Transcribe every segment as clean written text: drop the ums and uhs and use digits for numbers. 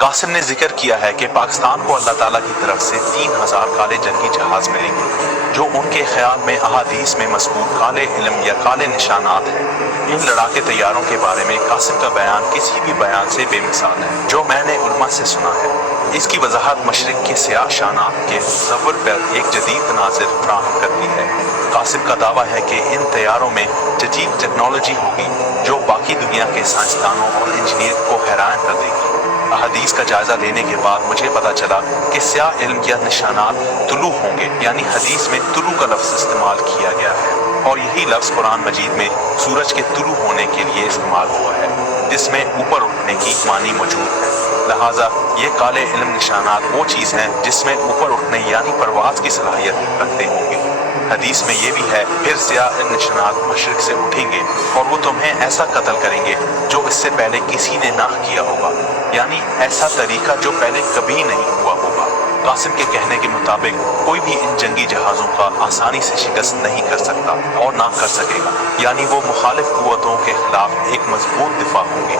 कासिम ने जिक्र किया है कि पाकिस्तान को अल्लाह ताला की तरफ से 3000 काले जंगी जहाज मिलेंगे, जो उनके ख्याल में अहादीस में मज़कूर काले इल्म या काले निशानात हैं। इन लड़ाके तैयारों के बारे में कासिम का बयान किसी भी बयान से बेमिसाल है जो मैंने उलमा से सुना है। इसकी वजाहत मशरिक के सियाह शानात के तस्वुर पर एक जदीद तनाज़ुर फराहम करती है। कासिम का दावा है कि इन तैयारों में जदीद टेक्नोलॉजी होगी जो बाकी दुनिया के साइंसदानों और इंजीनियर को हैरान कर देगी। अहादीस का जायजा लेने के बाद मुझे पता चला कि सियाह इल्म या निशानात तुलू होंगे, यानी हदीस में तुलू का लफ्ज़ इस्तेमाल किया गया है और यही लफ्ज़ कुरान मजीद में सूरज के तुलू होने के लिए इस्तेमाल हुआ है, जिसमें ऊपर उठने की मानी मौजूद है। लिहाजा ये काले इल्म निशानात वो चीज़ हैं जिसमें ऊपर उठने यानी परवाज की सलाहियत रखते होंगे। हदीस में ये भी है, फिर सियाह निशानात मशरिक से उठेंगे और वो तुम्हें ऐसा कत्ल करेंगे जो इससे पहले किसी ने ना किया होगा, यानी ऐसा तरीका जो पहले कभी नहीं हुआ होगा। कासिम के कहने के मुताबिक कोई भी इन जंगी जहाज़ों का आसानी से शिकस्त नहीं कर सकता और ना कर सकेगा, यानी वो मुखालिफ कुव्वतों के खिलाफ एक मजबूत दिफा होंगे।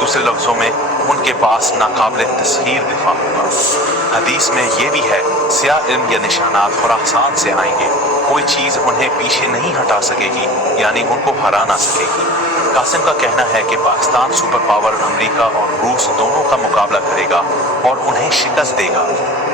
दूसरे लफ्ज़ों में उनके पास नाकाबिल तस्खीर दिफा होगा। हदीस में ये भी है, सियाह इल्म या निशानात खुरासान से आएंगे, कोई चीज़ उन्हें पीछे नहीं हटा सकेगी, यानी उनको हरा ना सकेगी। कासिम का कहना है कि पाकिस्तान सुपर पावर अमेरिका और रूस दोनों का मुकाबला करेगा और उन्हें शिकस्त देगा।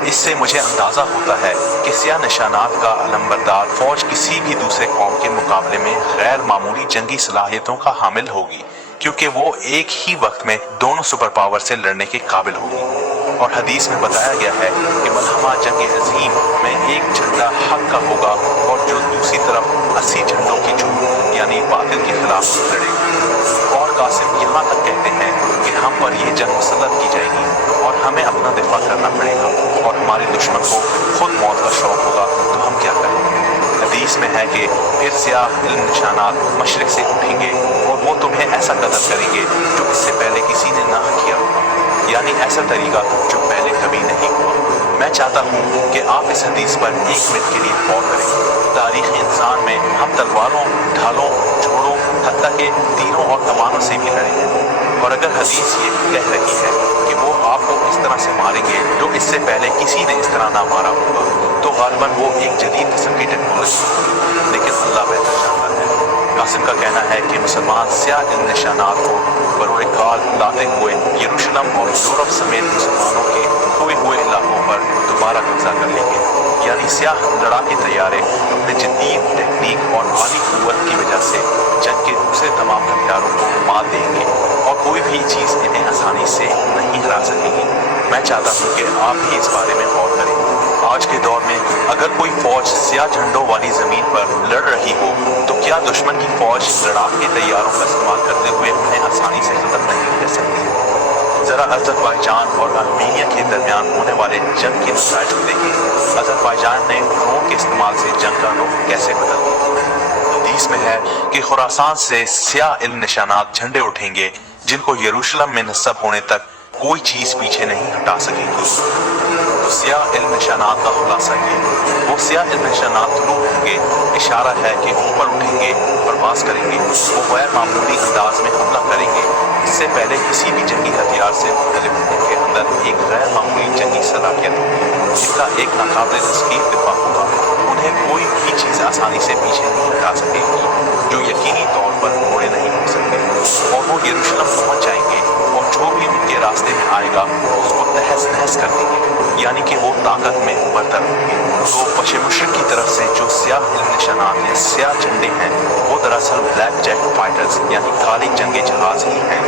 इससे मुझे अंदाज़ा होता है कि सियाह निशानात का अलंबरदार फौज किसी भी दूसरे कौम के मुकाबले में गैर मामूली जंगी सलाहियतों का हामिल होगी, क्योंकि वो एक ही वक्त में दोनों सुपर पावर से लड़ने के काबिल होगी। और हदीस में बताया गया है कि मलहमा जंग अजीम में एक झंडा हक का होगा और जो दूसरी तरफ 80 झंडों की झूठ यानी बातिल के खिलाफ लड़ेगी। और कासिम यहाँ तक कहते हैं कि हम पर यह जंग मुसल्लत की जाएगी और हमें अपना दिफा करना पड़ेगा और हमारे दुश्मन को खुद मौत का शौक होगा, तो हम क्या करेंगे। हदीस में है कि फिर सियाह इल्म निशानात मशरिक से उठेंगे और वो तुम्हें ऐसा कत्ल करेंगे जो इससे पहले किसी ने ना किया होगा, यानी ऐसा तरीका जो पहले कभी नहीं हुआ। मैं चाहता हूँ कि आप इस हदीस पर 1 मिनट के लिए गौर करें। तारीख़ इंसान में हम तलवारों, ढालों, झोड़ों, हत्ता के तीरों और कमानों से भी लड़े हैं, और अगर हदीस ये कह रही है कि वो आपको इस तरह से मारेंगे जो इससे पहले किसी ने इस तरह ना मारा होगा, तो गालिबन वो एक जदीद किस्म की टेक्नोलॉजी होगी, लेकिन अल्लाह बेहतर जानता है। कासिम का कहना है कि मुसलमान सियाह इल्म निशानात को बरोए काल लाते हुए यरूशलेम और यूरोप समेत मुसलमानों के खोए हुए इलाकों पर दोबारा कब्जा कर लेंगे, यानी सियाह लड़ाके तैयारे अपने जदीद टेक्निक और आली कुव्वत की वजह से जंग के दूसरे तमाम हथियारों को मात देंगे और कोई भी चीज़ इन्हें आसानी से नहीं हरा सकेगी। मैं चाहता हूँ कि आप भी इस बारे में गौर करें। आज के दौर में अगर कोई फौज सियाह झंडों वाली ज़मीन पर लड़ रही हो, तो क्या दुश्मन की फौज लड़ाके तैयारों का इस्तेमाल करते हुए उन्हें आसानी से खत्म नहीं कर सकती। ज़रा अज़रबैजान और आर्मीनिया के दरमियान होने वाले जंग के नतीजे को देखें। अज़रबैजान ने ड्रोन के इस्तेमाल से जंग का रुख कैसे बदल दिया। हदीस में है कि खुरासान से सियाह इल्म निशानात झंडे उठेंगे जिनको यरूशलेम में नस्ब होने तक कोई चीज़ पीछे नहीं हटा सकेगी। तो सियाह इल्म निशानात का खुलासा ये, वो सियाह इल्म निशानात तुलू होंगे, इशारा है कि ऊपर उठेंगे, प्रवास करेंगे, वो गैर मामूली अंदाज में हमला करेंगे। इससे पहले किसी भी जंगी हथियार से मुख्तलिफ उनके अंदर एक गैर मामूली जंगी सलाहियत होगी, जिसका एक नाकाबिल तस्खीर दिफा होगा। उन्हें कोई भी चीज़ आसानी से पीछे नहीं हटा सकेगी, जो यकीनी तौर पर घोड़े नहीं हो सकते, और वो यरूशलेम पहुँच जाएंगे और जो भी उनके रास्ते में आएगा उसको तहस नहस कर देंगे, यानी कि वो ताकत में बरतर होंगे। तो पश्चिम मुशरिक की तरफ से जो सियाह इल्म निशानात या सियाह झंडे हैं, वो दरअसल ब्लैक जैक फाइटर्स यानी काले जंगे जहाज ही हैं।